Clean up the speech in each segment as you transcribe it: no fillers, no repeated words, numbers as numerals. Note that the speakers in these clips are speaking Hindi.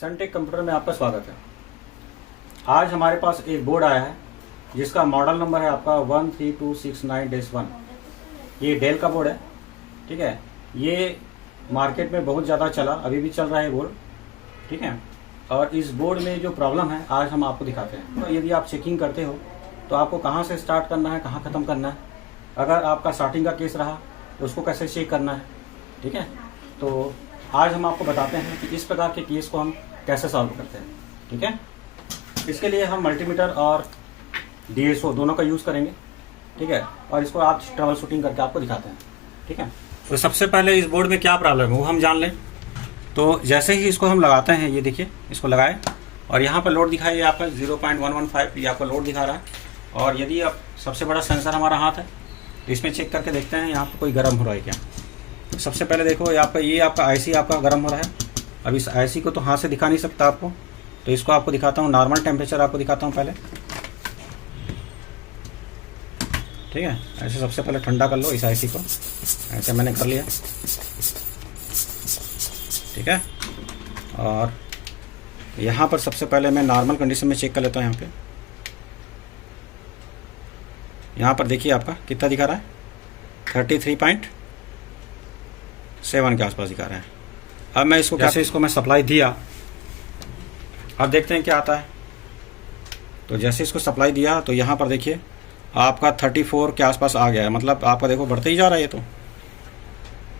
सनटेक कंप्यूटर में आपका स्वागत है। आज हमारे पास एक बोर्ड आया है जिसका मॉडल नंबर है आपका 13269-1। ये डेल का बोर्ड है, ठीक है। ये मार्केट में बहुत ज़्यादा चला, अभी भी चल रहा है बोर्ड, ठीक है। और इस बोर्ड में जो प्रॉब्लम है आज हम आपको दिखाते हैं। तो यदि आप चेकिंग करते हो तो आपको कहाँ से स्टार्ट करना है, कहाँ ख़त्म करना है। अगर आपका स्टार्टिंग का केस रहा तो उसको कैसे चेक करना है, ठीक है। तो आज हम आपको बताते हैं कि इस प्रकार के केस को हम कैसे सॉल्व करते हैं, ठीक है। इसके लिए हम मल्टीमीटर और DSO दोनों का यूज़ करेंगे, ठीक है। और इसको आप ट्रबल शूटिंग करके आपको दिखाते हैं, ठीक है। तो सबसे पहले इस बोर्ड में क्या प्रॉब्लम है वो हम जान लें। तो जैसे ही इसको हम लगाते हैं, ये देखिए इसको लगाए और यहाँ पर लोड दिखाइए आपका 0.115 ये आपका लोड दिखा रहा है। और यदि आप सबसे बड़ा सेंसर हमारा हाथ है तो इसमें चेक करके देखते हैं यहाँ पर कोई गर्म हो रहा है क्या। तो सबसे पहले देखो ये आपका IC आपका गर्म हो रहा है। अब इस IC को तो हाथ से दिखा नहीं सकता आपको, तो इसको आपको दिखाता हूँ, नॉर्मल टेम्परेचर आपको दिखाता हूँ पहले, ठीक है। ऐसे सबसे पहले ठंडा कर लो इस IC को, ऐसे मैंने कर लिया, ठीक है। और यहाँ पर सबसे पहले मैं नॉर्मल कंडीशन में चेक कर लेता हूँ। यहाँ पर देखिए आपका कितना दिखा रहा है, 33.7 के आसपास दिखा रहा है। अब मैं इसको कैसे इसको मैं सप्लाई दिया, अब देखते हैं क्या आता है। तो जैसे इसको सप्लाई दिया तो यहाँ पर देखिए आपका 34 के आसपास आ गया है, मतलब आपका देखो बढ़ते ही जा रहा है ये, तो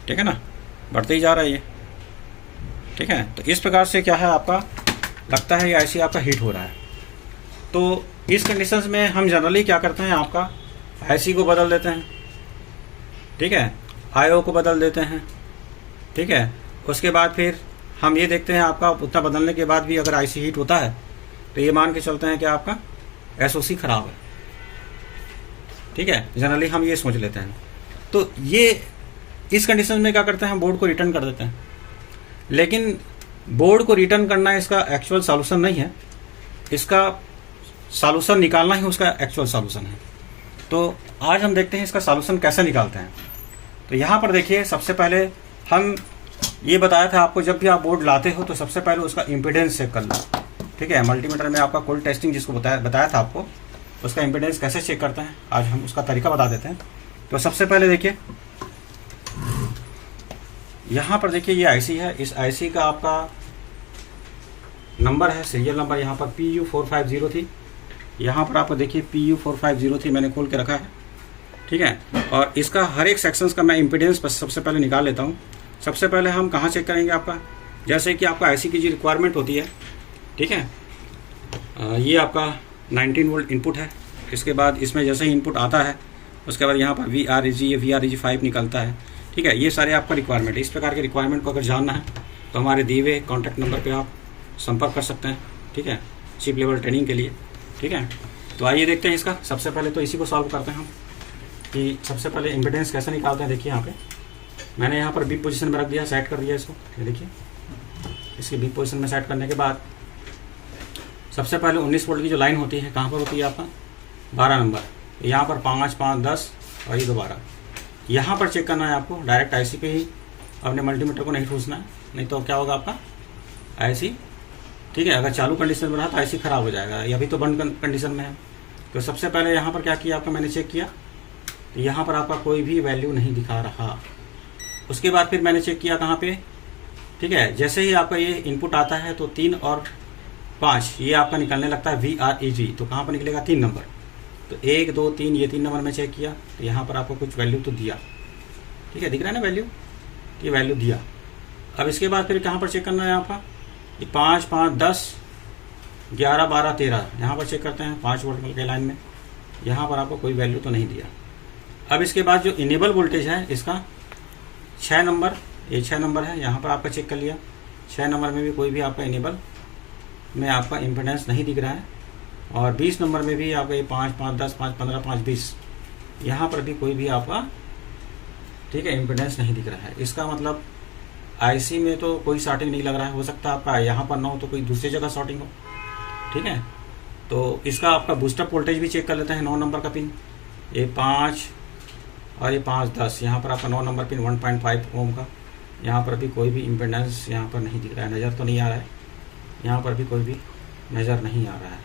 ठीक है ना, बढ़ते ही जा रहा है ये, ठीक है। तो इस प्रकार से क्या है, आपका लगता है ये IC आपका हीट हो रहा है। तो इस कंडीशंस में हम जनरली क्या करते हैं, आपका IC को बदल देते हैं, ठीक है, IO को बदल देते हैं, ठीक है। उसके बाद फिर हम ये देखते हैं आपका उतना बदलने के बाद भी अगर IC हीट होता है तो ये मान के चलते हैं कि आपका SOC खराब है, ठीक है। जनरली हम ये सोच लेते हैं। तो ये इस कंडीशन में क्या करते हैं, हम बोर्ड को रिटर्न कर देते हैं। लेकिन बोर्ड को रिटर्न करना इसका एक्चुअल सॉल्यूशन नहीं है, इसका सॉल्यूशन निकालना ही उसका एक्चुअल सॉल्यूशन है। तो आज हम देखते हैं इसका सॉल्यूशन कैसे निकालते हैं। तो यहाँ पर देखिए सबसे पहले हम ये बताया था आपको, जब भी आप बोर्ड लाते हो तो सबसे पहले उसका इम्पीडेंस चेक कर लो, ठीक है। मल्टीमीटर में आपका कोल्ड टेस्टिंग जिसको बताया था आपको, उसका इम्पीडेंस कैसे चेक करते हैं आज हम उसका तरीका बता देते हैं। तो सबसे पहले देखिए यहाँ पर देखिए ये IC है, इस IC का आपका नंबर है, सीरियल नंबर यहाँ पर PU450 थी, यहाँ पर आपको देखिए PU450 थी, मैंने खोल के रखा है, ठीक है। और इसका हर एक सेक्शंस का मैं इम्पीडेंस सबसे पहले निकाल लेता हूँ। सबसे पहले हम कहाँ चेक करेंगे, आपका जैसे कि आपका IC की जो रिक्वायरमेंट होती है, ठीक है। ये आपका 19 वोल्ट इनपुट है। इसके बाद इसमें जैसे ही इनपुट आता है उसके बाद यहाँ पर VREG 5 निकलता है, ठीक है। ये सारे आपका रिक्वायरमेंट है। इस प्रकार के रिक्वायरमेंट को अगर जानना है तो हमारे दिए हुए कॉन्टैक्ट नंबर पर आप संपर्क कर सकते हैं, ठीक है, चीप लेवल ट्रेनिंग के लिए, ठीक है। तो आइए देखते हैं इसका। सबसे पहले तो इसी को सॉल्व करते हैं हम कि सबसे पहले इम्पीडेंस कैसे निकालते हैं। देखिए यहाँ पे मैंने यहाँ पर बी पोजीशन में रख दिया, सेट कर दिया इसको, ये देखिए। इसकी बी पोजीशन में सेट करने के बाद सबसे पहले 19 वोल्ट की जो लाइन होती है कहाँ पर होती है, आपका 12 नंबर, यहाँ पर 5, 5, 10 और ये 12, यहाँ पर चेक करना है आपको। डायरेक्ट IC पे ही अपने मल्टीमीटर को नहीं ठूसना है, नहीं तो क्या होगा आपका IC, ठीक है। अगर चालू कंडीशन में रहा तो IC खराब हो जाएगा, ये अभी तो बंद कंडीशन में है। तो सबसे पहले यहाँ पर क्या किया आपका, मैंने चेक किया तो यहाँ पर आपका कोई भी वैल्यू नहीं दिखा रहा। उसके बाद फिर मैंने चेक किया कहाँ पे, ठीक है। जैसे ही आपका ये इनपुट आता है तो 3 और 5 ये आपका निकलने लगता है VREG, तो कहाँ पर निकलेगा 3 नंबर। तो 1, 2, 3 ये 3 नंबर में चेक किया तो यहाँ पर आपको कुछ वैल्यू तो दिया, ठीक है, दिख रहा है ना वैल्यू, ये वैल्यू दिया। अब इसके बाद फिर कहाँ पर चेक करना है आपका, ये 5, 5, 10, 11, 12, 13 यहाँ पर चेक करते हैं 5 वोल्ट के लाइन में, यहाँ पर आपको कोई वैल्यू तो नहीं दिया। अब इसके बाद जो इनेबल वोल्टेज है इसका 6 नंबर, ये 6 नंबर है, यहाँ पर आपका चेक कर लिया। 6 नंबर में भी कोई भी आपका इनेबल में आपका इम्पीडेंस नहीं दिख रहा है। और 20 नंबर में भी आपका ये 5, 5, 10, 5, 15, 5, 20 यहाँ पर भी कोई भी आपका, ठीक है, इम्पीडेंस नहीं दिख रहा है। इसका मतलब IC में तो कोई शॉर्टिंग नहीं लग रहा है, हो सकता है आपका यहाँ पर ना हो तो कोई दूसरी जगह शॉर्टिंग हो, ठीक है। तो इसका आपका बूस्टअप वोल्टेज भी चेक कर लेते हैं। 9 नंबर का पिन, ये 5 और ये 5, 10 यहाँ पर आपका 9 नंबर पिन 1.5 ओम का, यहाँ पर भी कोई भी इम्पीडेंस यहाँ पर नहीं दिख रहा है, नज़र तो नहीं आ रहा है, यहाँ पर भी कोई भी नज़र नहीं आ रहा है।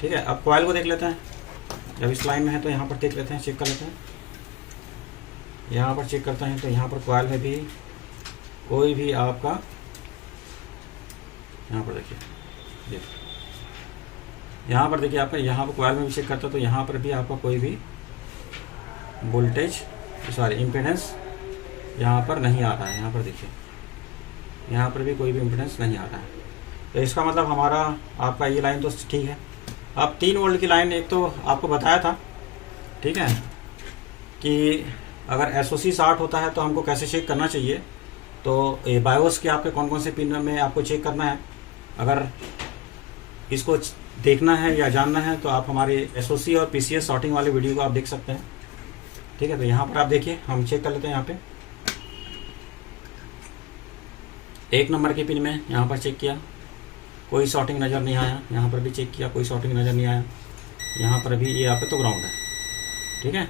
ठीक है, अब कॉइल को देख लेते हैं। जब इस लाइन में है तो यहाँ पर देख लेते हैं, चेक कर लेते हैं। यहाँ पर चेक करते हैं तो यहाँ पर कॉइल में भी कोई भी आपका, यहाँ पर देखिए, यहाँ पर देखिए आपका, यहाँ पर कॉइल में भी चेक करता है तो यहाँ पर भी आपका कोई भी वोल्टेज, सॉरी इम्पीडेंस यहाँ पर नहीं आ रहा है। यहाँ पर देखिए, यहाँ पर भी कोई भी इम्पीडेंस नहीं आ रहा है। तो इसका मतलब हमारा आपका ये लाइन तो ठीक है। अब 3 वोल्ट की लाइन एक तो आपको बताया था, ठीक है, कि अगर एसओसी 60 होता है तो हमको कैसे चेक करना चाहिए। तो ये बायोस के आपके कौन कौन से पिन में आपको चेक करना है, अगर इसको देखना है या जानना है तो आप हमारे एसओसी और पीसीएस सॉर्टिंग वाले वीडियो को आप देख सकते हैं। ठीक है, तो यहाँ पर आप देखिए, हम चेक कर लेते हैं। यहाँ पे 1 नंबर के पिन में यहाँ पर चेक किया, कोई शॉर्टिंग नज़र नहीं आया। यहाँ पर भी चेक किया, कोई शॉर्टिंग नज़र नहीं आया। यहाँ पर भी ये यहाँ पे तो ग्राउंड है, ठीक है,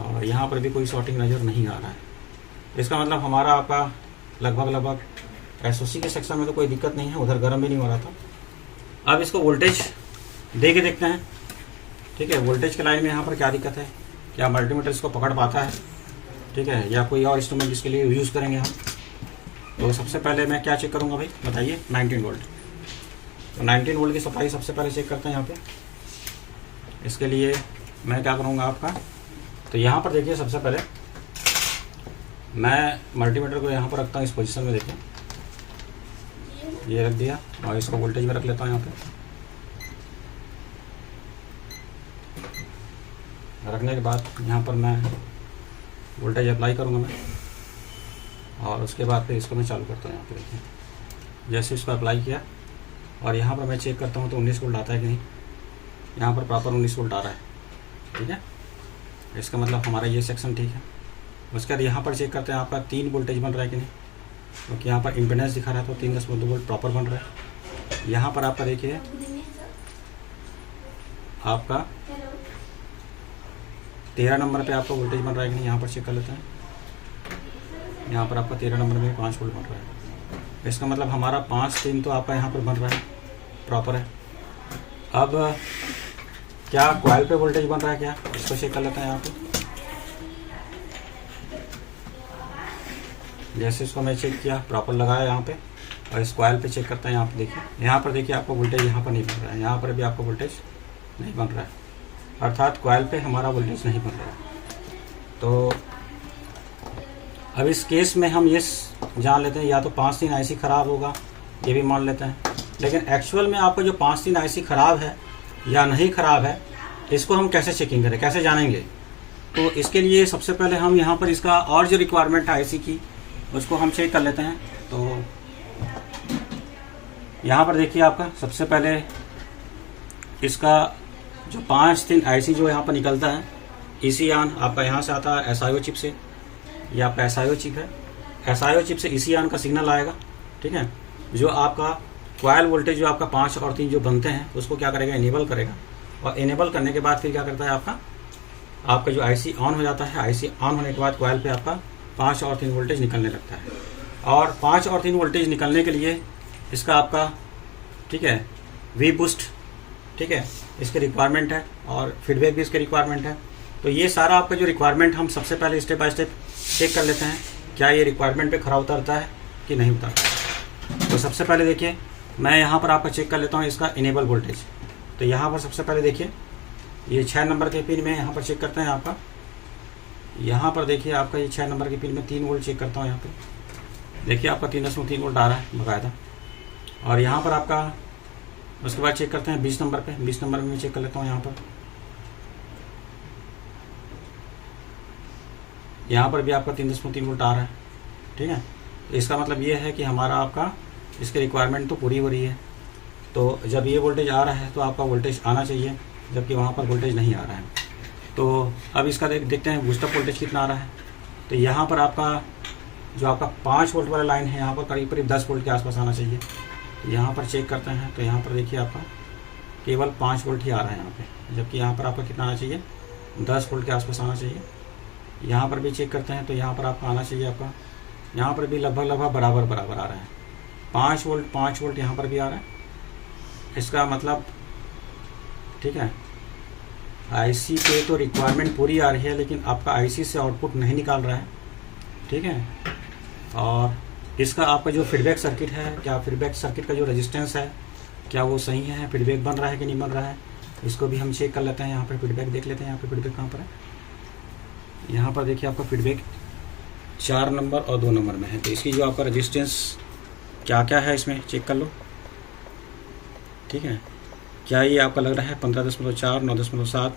और यहाँ पर भी कोई शॉर्टिंग नज़र नहीं आ रहा है। इसका मतलब हमारा आपका लगभग एसओसी के सेक्शन में तो कोई दिक्कत नहीं है, उधर गर्म भी नहीं हो रहा था। अब इसको वोल्टेज दे के देखते हैं। ठीक है, वोल्टेज के लाइन में यहाँ पर क्या दिक्कत है, क्या मल्टीमीटर इसको पकड़ पाता है, ठीक है, या कोई और इंस्ट्रूमेंट इसके लिए यूज़ करेंगे हम। तो सबसे पहले मैं क्या चेक करूँगा भाई, बताइए, 19 वोल्ट। तो 19 वोल्ट की सप्लाई सबसे पहले चेक करते हैं यहाँ पे। इसके लिए मैं क्या करूँगा आपका, तो यहाँ पर देखिए, सबसे पहले मैं मल्टीमीटर को यहाँ पर रखता हूँ इस पोजीशन में। देखिए, ये रख दिया और इसको वोल्टेज में रख लेता हूँ। यहाँ पे रखने के बाद यहाँ पर मैं वोल्टेज अप्लाई करूँगा मैं, और उसके बाद फिर इसको मैं चालू करता हूँ। यहाँ पे देखिए, जैसे इसको अप्लाई किया और यहाँ पर मैं चेक करता हूँ तो 19 वोल्ट आता है कि नहीं। यहाँ पर प्रॉपर 19 वोल्ट आ रहा है, ठीक है, इसका मतलब हमारा ये सेक्शन ठीक है। उसके बाद यहाँ पर चेक करते हैं आपका 3 वोल्टेज बन रहा है कि नहीं, क्योंकि यहाँ पर इम्पीडेंस दिखा रहा है तो 3.2 वोल्ट प्रॉपर बन रहा है। यहाँ पर आपका देखिए, आपका 13 नंबर पे आपका वोल्टेज बन रहा है कि नहीं, यहाँ पर चेक कर लेते हैं। यहाँ पर आपका 13 नंबर में 5 वोल्ट बन रहा है। इसका मतलब हमारा 5-3 तो आपका यहाँ पर बन रहा है, प्रॉपर है। अब क्या कॉइल पे वोल्टेज बन रहा है क्या, इसको चेक कर लेते हैं। यहाँ पे जैसे इसको मैं चेक किया, प्रॉपर लगाया यहाँ पे, और इस कॉइल पे चेक करते हैं। यहाँ पे देखिए, यहाँ पर देखिए आपको वोल्टेज यहाँ पर नहीं बन रहा है, यहाँ पर भी आपको वोल्टेज नहीं बन रहा है, अर्थात कॉइल पे हमारा वोल्टेज नहीं बन रहा है। तो अब इस केस में हम ये जान लेते हैं, या तो 5-3 आईसी ख़राब होगा, ये भी मान लेते हैं। लेकिन एक्चुअल में आपका जो 5-3 आईसी ख़राब है या नहीं ख़राब है, इसको हम कैसे चेकिंग करें, कैसे जानेंगे। तो इसके लिए सबसे पहले हम यहाँ पर इसका और जो रिक्वायरमेंट है आईसी की, उसको हम चेक कर लेते हैं। तो यहाँ पर देखिए, आपका सबसे पहले इसका जो 5-3 आईसी जो यहाँ पर निकलता है, ECON आपका यहाँ से आता है SIO चिप से, ये आपका SIO चिप है। SIO चिप से ECON का सिग्नल आएगा, ठीक है, जो आपका कॉइल वोल्टेज जो आपका 5 और 3 जो बनते हैं उसको क्या करेगा, इनेबल करेगा। और इनेबल करने के बाद फिर क्या करता है, आपका जो आईसी ऑन हो जाता है। आईसी ऑन होने के बाद कॉइल पे आपका 5 और 3 वोल्टेज निकलने लगता है। और 5 और 3 वोल्टेज निकलने के लिए इसका आपका, ठीक है, V बूस्ट, ठीक है, इसके रिक्वायरमेंट है, और फीडबैक भी इसके रिक्वायरमेंट है। तो ये सारा आपका जो रिक्वायरमेंट, हम सबसे पहले स्टेप बाय स्टेप चेक कर लेते हैं, क्या ये रिक्वायरमेंट पे खरा उतरता है कि नहीं उतरता। तो सबसे पहले देखिए, मैं यहाँ पर आपका चेक कर लेता हूँ इसका इनेबल वोल्टेज। तो यहाँ पर सबसे पहले देखिए, ये 6 नंबर के पिन में यहाँ पर चेक करते हैं आपका। यहाँ पर देखिए, आपका ये 6 नंबर के पिन में 3 वोल्ट चेक करता हूँ। यहाँ पे देखिए, आपका 3.3 वोल्ट आ रहा है बकायदा। और यहाँ पर आपका उसके बाद चेक करते हैं 20 नंबर पे। 20 नंबर में चेक कर लेता हूँ। यहाँ पर भी आपका 3.3 वोल्ट आ रहा है, ठीक है। तो इसका मतलब ये है कि हमारा आपका इसकी रिक्वायरमेंट तो पूरी हो रही है। तो जब ये वोल्टेज आ रहा है तो आपका वोल्टेज आना चाहिए, जबकि वहाँ पर वोल्टेज नहीं आ रहा है। तो अब इसका देखते हैं बूस्टअप वोल्टेज कितना आ रहा है। तो यहाँ पर आपका जो आपका 5 वोल्ट वाला लाइन है, यहाँ पर करीब 10 वोल्ट के आसपास आना चाहिए। यहाँ पर चेक करते हैं तो यहाँ पर देखिए, आपका केवल 5 वोल्ट ही आ रहा है यहाँ पे, जबकि यहाँ पर आपका कितना आना चाहिए, 10 वोल्ट के आसपास आना चाहिए। यहाँ पर भी चेक करते हैं तो यहाँ पर आपका आना चाहिए, आपका यहाँ पर भी लगभग बराबर आ रहा है। 5 वोल्ट यहाँ पर भी आ रहा है, इसका मतलब, ठीक है, आईसी पे तो रिक्वायरमेंट पूरी आ रही है, लेकिन आपका आईसी से आउटपुट नहीं निकाल रहा है, ठीक है। और इसका आपका जो फीडबैक सर्किट है, क्या फीडबैक सर्किट का जो रेजिस्टेंस है क्या वो सही है, फीडबैक बन रहा है कि नहीं बन रहा है, इसको भी हम चेक कर लेते हैं। यहाँ पर फीडबैक देख लेते हैं। यहाँ पर फीडबैक कहाँ पर है, यहाँ पर देखिए आपका फीडबैक 4 नंबर और 2 नंबर में है। तो इसकी जो आपका रेजिस्टेंस क्या क्या है इसमें चेक कर लो, ठीक है। क्या ये आपका लग रहा है 15.4, 9.7,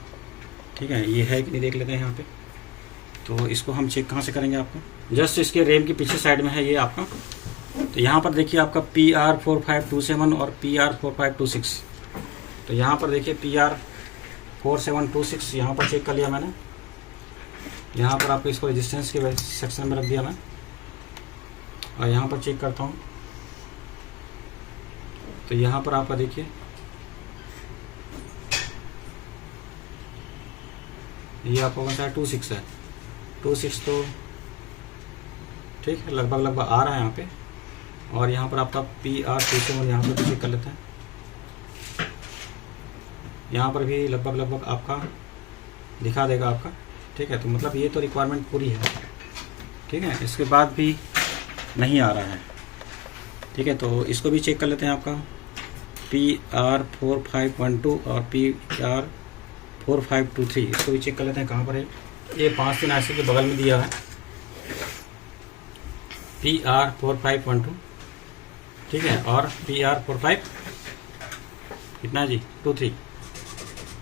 ठीक है, ये है कि नहीं देख लेते हैं यहाँ पे। तो इसको हम चेक कहाँ से करेंगे, आपको जस्ट इसके रैम के पीछे साइड में है ये आपका। तो यहाँ पर देखिए आपका PR4527 और PR4526। तो यहाँ पर देखिए PR4726 यहाँ पर चेक कर लिया मैंने। यहाँ पर आपको इसको रेजिस्टेंस के सेक्शन में रख दिया मैं, और यहाँ पर चेक करता हूँ। तो यहाँ पर आपका देखिए ये आपको कौन सा है, 26 है। 26 तो ठीक है, लगभग आ रहा है यहाँ पे। और यहाँ पर आपका PR27 यहाँ पर चेक कर लेते हैं। यहाँ पर भी लगभग आपका दिखा देगा आपका, ठीक है। तो मतलब ये तो रिक्वायरमेंट पूरी है, ठीक है। इसके बाद भी नहीं आ रहा है, ठीक है। तो इसको भी चेक कर लेते हैं। आपका PR4512 और PR4523 इसको भी चेक कर लेते हैं कहाँ पर है। ये 5-3 IC के बगल में दिया है, PR4512, ठीक है, और PR45 कितना है जी, 23।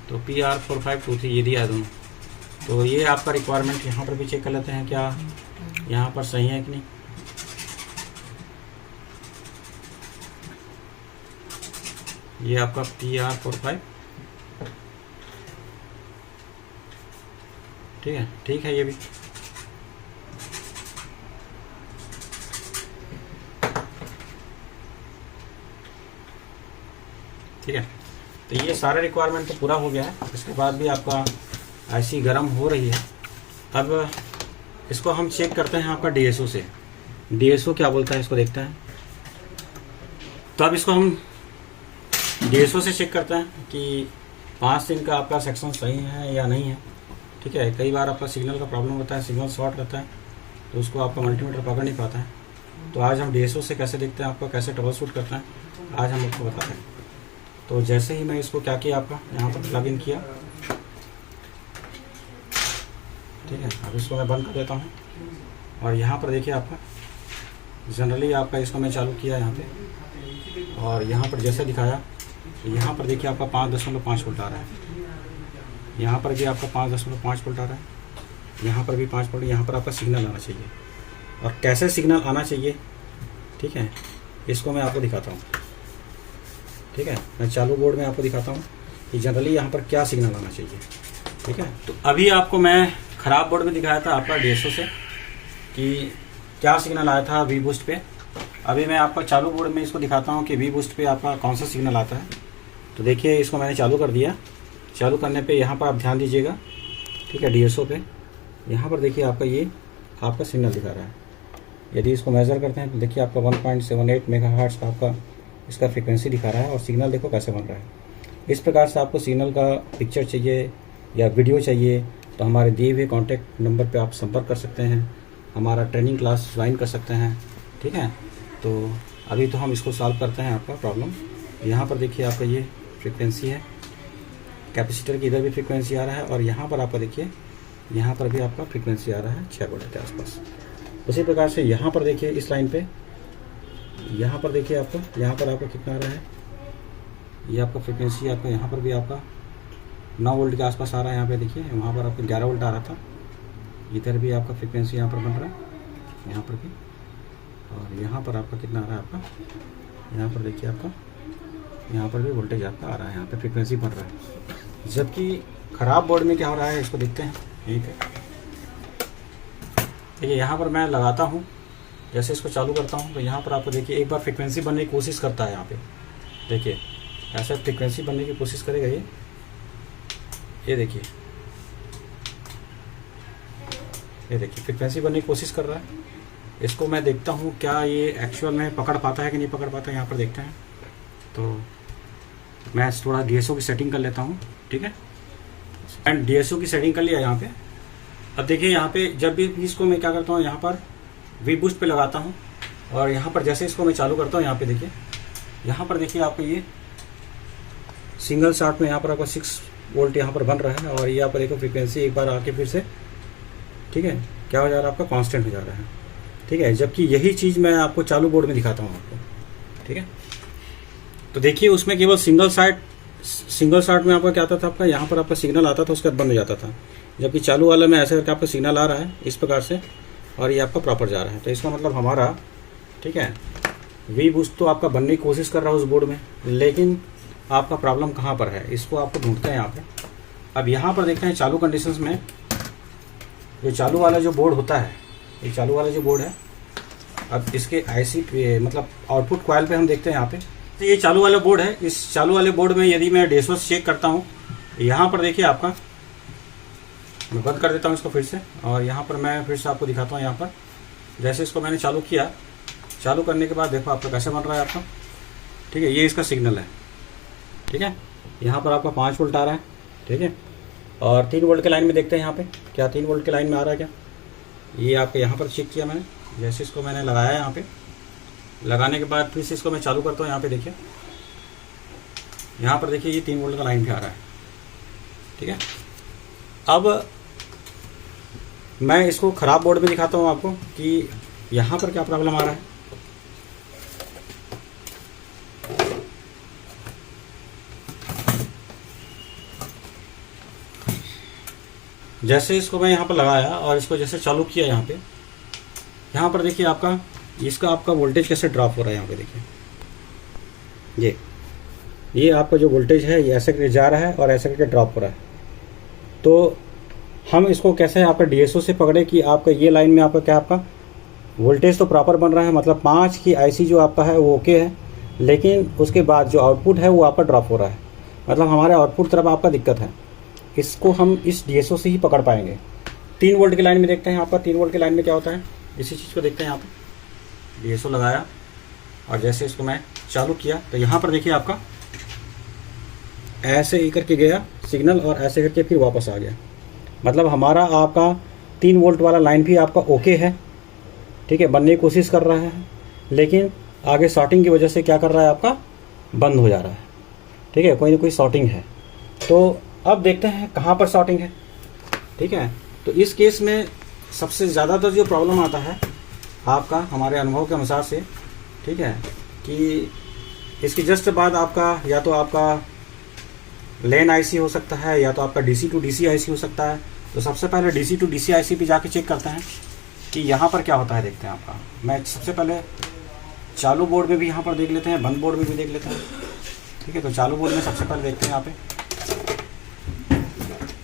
तो PR4523 ये दिया है दोनों। तो ये आपका रिक्वायरमेंट यहाँ पर भी चेक कर लेते हैं, क्या यहाँ पर सही है कि नहीं। ये आपका PR45, ठीक है, ठीक है ये भी। ठीक है, तो ये सारा रिक्वायरमेंट तो पूरा हो गया है। इसके बाद भी आपका आईसी गर्म हो रही है। अब इसको हम चेक करते हैं आपका DSO से। DSO क्या बोलता है इसको देखते हैं। तो अब इसको हम DSO से चेक करते हैं कि 5 दिन का आपका सेक्शन सही है या नहीं है, ठीक है। कई बार आपका सिग्नल का प्रॉब्लम होता है, सिग्नल शॉर्ट रहता है, तो उसको आपका मल्टीमीटर पकड़ नहीं पाता है। तो आज हम DSO से कैसे देखते हैं, आपका कैसे ट्रबल शूट करते हैं, आज हम आपको बताते हैं। तो जैसे ही मैं इसको क्या किया, आपका यहाँ पर प्लग इन किया, ठीक है। अब इसको मैं बंद कर देता हूँ। और यहाँ पर देखिए आपका जनरली आपका इसको मैं चालू किया यहाँ पे, और यहाँ पर जैसे दिखाया, तो यहाँ पर देखिए आपका 5.5 वोल्ट आ रहा है। यहाँ पर भी आपका 5.5 वोल्ट आ रहा है, यहाँ पर भी 5 वोल्ट। यहाँ पर आपका सिग्नल आना चाहिए, और कैसे सिग्नल आना चाहिए, ठीक है, इसको मैं आपको दिखाता हूँ, ठीक है। मैं चालू बोर्ड में आपको दिखाता हूँ कि जनरली यहाँ पर क्या सिग्नल आना चाहिए, ठीक है। तो अभी आपको मैं ख़राब बोर्ड में दिखाया था आपका DSO से कि क्या सिग्नल आया था V बूस्ट पे। अभी मैं आपका चालू बोर्ड में इसको दिखाता हूँ कि V बूस्ट पे आपका कौन सा सिग्नल आता है। तो देखिए इसको मैंने चालू कर दिया। चालू करने पे यहाँ पर आप ध्यान दीजिएगा, ठीक है, DSO पे यहाँ पर देखिए आपका ये आपका सिग्नल दिखा रहा है। यदि इसको मेज़र करते हैं तो देखिए आपका 1.78 मेगाहर्ट्ज़ का आपका इसका फ्रीक्वेंसी दिखा रहा है, और सिग्नल देखो कैसे बन रहा है। इस प्रकार से आपको सिग्नल का पिक्चर चाहिए या वीडियो चाहिए तो हमारे दिए हुए कॉन्टैक्ट नंबर पे आप संपर्क कर सकते हैं, हमारा ट्रेनिंग क्लास ज्वाइन कर सकते हैं, ठीक है। तो अभी तो हम इसको सॉल्व करते हैं आपका प्रॉब्लम। यहाँ पर देखिए आपका ये फ्रीक्वेंसी है, कैपेसिटर की इधर भी फ्रीक्वेंसी आ रहा है, और यहाँ पर आपका देखिए यहाँ पर भी आपका फ्रीक्वेंसी आ रहा है 6 वोल्ट के आसपास। उसी प्रकार से यहाँ पर देखिए इस लाइन पे, यहाँ पर देखिए आपको यहाँ पर आपका कितना आ रहा है, ये आपका फ्रीक्वेंसी आपका यहाँ पर भी आपका 9 वोल्ट के आसपास आ रहा है। यहाँ पे देखिए वहाँ पर आपका 11 वोल्ट आ रहा था। इधर भी आपका फ्रीक्वेंसी यहाँ पर बन रहा है, यहाँ पर भी, और यहाँ पर आपका कितना आ रहा है आपका, यहाँ पर देखिए आपका यहाँ पर भी वोल्टेज आपका आ रहा है, यहाँ पे फ्रीक्वेंसी बन रहा है। जबकि ख़राब बोर्ड में क्या हो रहा है इसको देखते हैं। यहीं पे देखिए यहाँ पर मैं लगाता हूँ, जैसे इसको चालू करता हूँ तो यहाँ पर आपको देखिए एक बार फ्रीक्वेंसी बनने की कोशिश करता है। यहाँ पे देखिए ऐसा फ्रीक्वेंसी बनने की कोशिश करेगा ये देखिए, ये देखिए फ्रीक्वेंसी बनने की कोशिश कर रहा है। इसको मैं देखता हूँ क्या ये एक्चुअल में पकड़ पाता है कि नहीं पकड़ पाता है, यहाँ पर देखते हैं। तो मैं थोड़ा DSO की सेटिंग कर लेता हूँ, ठीक है। एंड DSO की सेटिंग कर लिया यहाँ पे। अब देखिए यहाँ पे जब भी इसको मैं क्या करता हूँ, यहाँ पर वी बूस्ट पे लगाता हूँ और यहाँ पर जैसे इसको मैं चालू करता हूँ, यहाँ पे देखिए, यहाँ पर देखिए आपको ये सिंगल शॉट में यहाँ पर आपको 6 वोल्ट यहाँ पर बन रहा है और ये यहाँ पर देखो फ्रीक्वेंसी एक बार आके फिर से, ठीक है, क्या हो जा रहा है आपका, कांस्टेंट हो जा रहा है, ठीक है। जबकि यही चीज़ मैं आपको चालू बोर्ड में दिखाता हूँ आपको, ठीक है। तो देखिए उसमें केवल सिंगल शॉट में आपका क्या आता था, आपका यहाँ पर आपका सिग्नल आता था, उसके बाद बंद हो जाता था। जबकि चालू वाले में ऐसे करके आपका सिग्नल आ रहा है इस प्रकार से और ये आपका प्रॉपर जा रहा है। तो इसका मतलब हमारा, ठीक है, वी बूस्ट तो आपका बनने की कोशिश कर रहा है उस बोर्ड में, लेकिन आपका प्रॉब्लम कहाँ पर है, इसको आपको ढूंढते हैं यहाँ पे। अब यहाँ पर देखते हैं चालू कंडीशंस में, ये चालू वाला जो बोर्ड होता है, ये चालू वाला जो बोर्ड है, अब इसके IC पे मतलब आउटपुट कॉइल पे हम देखते हैं यहाँ पे। तो ये चालू वाला बोर्ड है, इस चालू वाले बोर्ड में यदि मैं DSO चेक करता हूँ, यहाँ पर देखिए आपका, मैं बंद कर देता हूँ इसको फिर से और यहाँ पर मैं फिर से आपको दिखाता हूँ। यहाँ पर जैसे इसको मैंने चालू किया, चालू करने के बाद देखो आपका कैसे बन रहा है आपका, ठीक है, ये इसका सिग्नल है, ठीक है। यहाँ पर आपका 5 वोल्ट आ रहा है, ठीक है, और 3 वोल्ट के लाइन में देखते हैं यहाँ पे क्या 3 वोल्ट के लाइन में आ रहा है क्या, ये आपके यहाँ पर चेक किया मैंने। जैसे इसको मैंने लगाया यहाँ पे, लगाने के बाद फिर से इसको मैं चालू करता हूँ, यहाँ पे देखिए, यहाँ पर देखिए ये 3 वोल्ट का लाइन भी आ रहा है, ठीक है। अब मैं इसको ख़राब बोर्ड में दिखाता हूँ आपको कि यहाँ पर क्या प्रॉब्लम आ रहा है। जैसे इसको मैं यहाँ पर लगाया और इसको जैसे चालू किया यहाँ पर देखिए आपका, इसका आपका वोल्टेज कैसे ड्रॉप हो रहा है। यहाँ पे देखिए ये आपका जो वोल्टेज है ये ऐसे करके जा रहा है और ऐसे करके ड्रॉप हो रहा है। तो हम इसको कैसे आपका DSO से पकड़े कि आपका ये लाइन में आपका क्या, आपका वोल्टेज तो प्रॉपर बन रहा है, मतलब 5 की IC जो आपका है वो ओके है, लेकिन उसके बाद जो आउटपुट है वो आपका ड्रॉप हो रहा है, मतलब हमारे आउटपुट तरफ आपका दिक्कत है। इसको हम इस DSO से ही पकड़ पाएंगे। 3 वोल्ट की लाइन में देखते हैं यहाँ पर, 3 वोल्ट की लाइन में क्या होता है, इसी चीज़ को देखते हैं। यहाँ पर DSO लगाया और जैसे इसको मैं चालू किया तो यहाँ पर देखिए आपका ऐसे ही करके गया सिग्नल और ऐसे करके फिर वापस आ गया, मतलब हमारा आपका 3 वोल्ट वाला लाइन भी आपका ओके है, ठीक है, बनने की कोशिश कर रहा है, लेकिन आगे शॉर्टिंग की वजह से क्या कर रहा है, आपका बंद हो जा रहा है, ठीक है, कोई ना कोई शॉर्टिंग है। तो अब देखते हैं कहाँ पर शॉर्टिंग है, ठीक है। तो इस केस में सबसे ज़्यादातर जो प्रॉब्लम आता है आपका हमारे अनुभव के अनुसार से, ठीक है, कि इसके जस्ट बाद आपका या तो आपका लेन IC हो सकता है या तो आपका DC to DC IC हो सकता है। तो सबसे पहले DC to DC IC पे जाके चेक करते हैं कि यहाँ पर क्या होता है, देखते हैं आपका। मैं सबसे पहले चालू बोर्ड में भी यहाँ पर देख लेते हैं, बंद बोर्ड में भी देख लेते हैं, ठीक है। तो चालू बोर्ड में सबसे पहले देखते हैं, यहाँ पे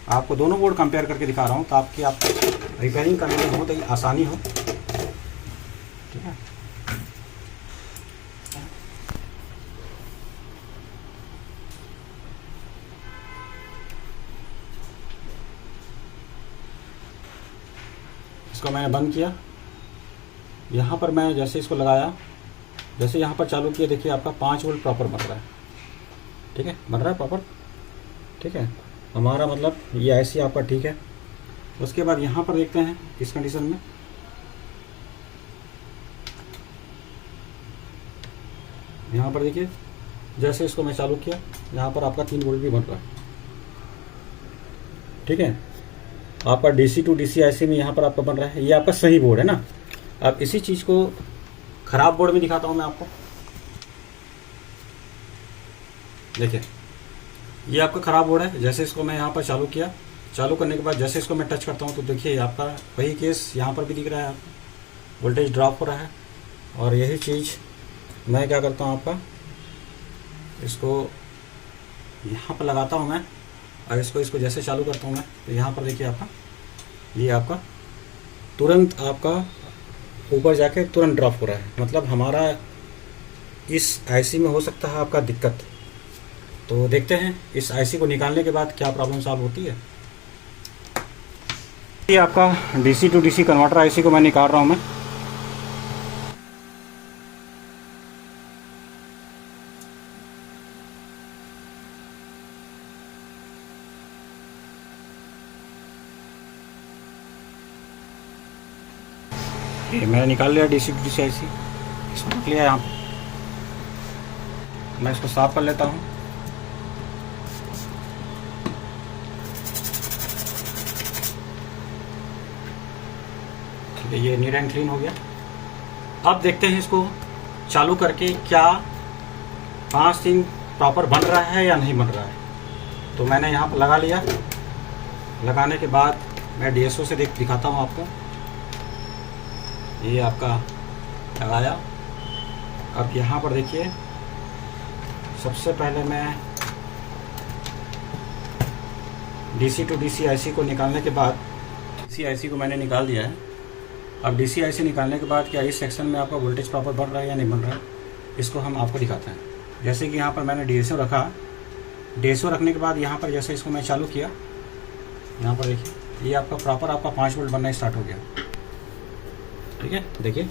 आपको दोनों बोर्ड कंपेयर करके दिखा रहा हूँ तो आपकी आप रिपेयरिंग करने में बहुत ही आसानी हो, ठीक है। इसको मैंने बंद किया, यहाँ पर मैं जैसे इसको लगाया, जैसे यहाँ पर चालू किया, देखिए आपका 5 वोल्ट प्रॉपर बन रहा है, ठीक है, बन रहा है प्रॉपर, ठीक है, हमारा मतलब ये IC आपका ठीक है। उसके बाद यहाँ पर देखते हैं इस कंडीशन में, यहाँ पर देखिए जैसे इसको मैं चालू किया, यहाँ पर आपका 3 वोल्ट भी बन रहा है, ठीक है। आपका DC to DC IC में यहाँ पर आपका बन रहा है, ये आपका सही बोर्ड है ना। अब इसी चीज़ को खराब बोर्ड में दिखाता हूँ मैं आपको, देखिए ये आपका खराब बोर्ड है। जैसे इसको मैं यहाँ पर चालू किया, चालू करने के बाद जैसे इसको मैं टच करता हूँ तो देखिए आपका वही केस यहाँ पर भी दिख रहा है, आपका वोल्टेज ड्रॉप हो रहा है। और यही चीज़ मैं क्या करता हूँ, आपका इसको यहाँ पर लगाता हूँ मैं और इसको जैसे चालू करता हूँ मैं तो यहाँ पर देखिए आपका ये आपका तुरंत आपका ऊपर जाके तुरंत ड्रॉप हो रहा है, मतलब हमारा इस IC में हो सकता है आपका दिक्कत। तो देखते हैं इस IC को निकालने के बाद क्या प्रॉब्लम सॉल्व होती है। ये आपका DC to DC converter IC को मैं निकाल रहा हूँ मैं। ये मैंने निकाल लिया DC to DC IC, इसको रख लिया यहाँ पे। मैं इसको साफ कर लेता हूँ। ठीक है, ये नीट एंड क्लीन हो गया। अब देखते हैं इसको चालू करके क्या 5 दिन प्रॉपर बन रहा है या नहीं बन रहा है। तो मैंने यहाँ पर लगा लिया। लगाने के बाद मैं DSO से दिखाता हूँ आपको। ये आपका लगाया। अब यहाँ पर देखिए, सबसे पहले मैं DC to DC IC को निकालने के बाद, DC IC को मैंने निकाल दिया है। अब DC IC निकालने के बाद क्या इस सेक्शन में आपका वोल्टेज प्रॉपर बढ़ रहा है या नहीं बन रहा है, इसको हम आपको दिखाते हैं। जैसे कि यहाँ पर मैंने DSO रखा। DSO रखने के बाद यहाँ पर जैसे इसको मैं चालू किया, यहाँ पर देखिए ये आपका प्रॉपर आपका 5 वोल्ट बनना स्टार्ट हो गया। ठीक है, देखिए।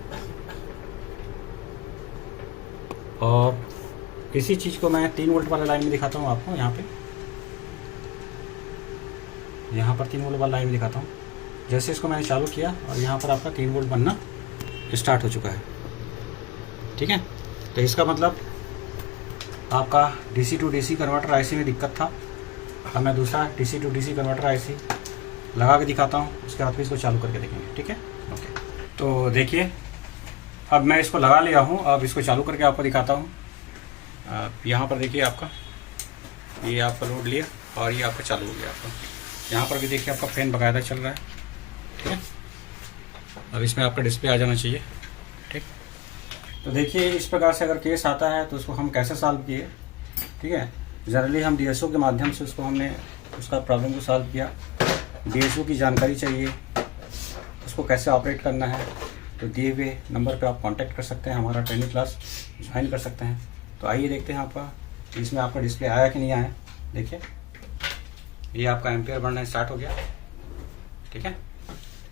और इसी चीज़ को मैं 3 वोल्ट वाला लाइन में दिखाता हूँ आपको। यहाँ पर 3 वोल्ट वाला लाइन में दिखाता हूँ। जैसे इसको मैंने चालू किया और यहाँ पर आपका 3 वोल्ट बनना स्टार्ट हो चुका है। ठीक है, तो इसका मतलब आपका DC to DC converter IC में दिक्कत था। अब मैं दूसरा DC to DC converter IC लगा के दिखाता हूँ, उसके बाद फिर इसको चालू करके देखेंगे। ठीक है, ओके। तो देखिए, अब मैं इसको लगा लिया हूँ। अब इसको चालू करके आपको दिखाता हूँ। यहाँ पर देखिए, आपका ये आपका लोड लिया और ये आपका चालू हो गया। आपका यहाँ पर भी देखिए आपका फैन बाकायदा चल रहा है। ठीक है, अब इसमें आपका डिस्प्ले आ जाना चाहिए। ठीक, तो देखिए इस प्रकार से अगर केस आता है तो उसको हम कैसे सॉल्व किए। ठीक है, जनरली हम DSO के माध्यम से हमने उसका प्रॉब्लम को सॉल्व किया। DSO की जानकारी चाहिए, उसको कैसे ऑपरेट करना है, तो दिए हुए नंबर पे आप कांटेक्ट कर सकते हैं, हमारा ट्रेनिंग क्लास ज्वाइन कर सकते हैं। तो आइए देखते हैं आपका इसमें आपका डिस्प्ले आया कि नहीं आया। देखिए, ये आपका एम्पियर बढ़ना स्टार्ट हो गया। ठीक है,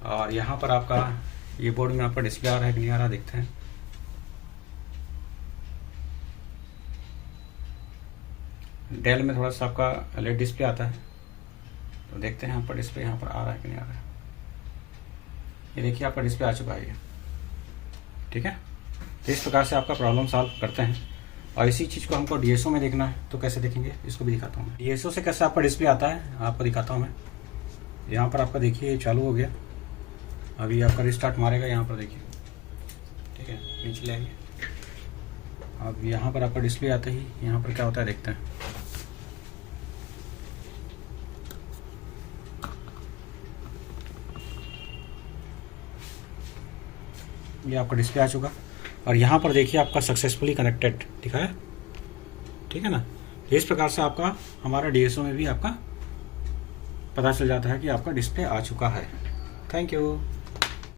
और यहाँ पर आपका ये बोर्ड में आपका डिस्प्ले आ रहा है कि नहीं आ रहा, देखते हैं। डेल में थोड़ा सा आपका LED डिस्प्ले आता है, तो देखते हैं आपका डिस्प्ले यहाँ पर आ रहा है कि नहीं आ रहा है। ये देखिए आपका डिस्प्ले आ चुका है ये। ठीक है, तो इस प्रकार से आपका प्रॉब्लम सॉल्व करते हैं। और इसी चीज़ को हमको DSO में देखना है, तो कैसे देखेंगे इसको भी दिखाता हूँ। DSO से कैसे आपका डिस्प्ले आता है आपको दिखाता हूँ मैं। यहाँ पर आपका देखिए ये चालू हो गया। अभी आपका रिस्टार्ट मारेगा, यहाँ पर देखिए। ठीक है, नीचे ले आइए। अब यहाँ पर आपका डिस्प्ले आते ही यहाँ पर क्या होता है देखते हैं। ये आपका डिस्प्ले आ चुका और यहाँ पर देखिए आपका सक्सेसफुली कनेक्टेड दिखा है। ठीक है ना, इस प्रकार से आपका हमारा DSO में भी आपका पता चल जाता है कि आपका डिस्प्ले आ चुका है। Thank you.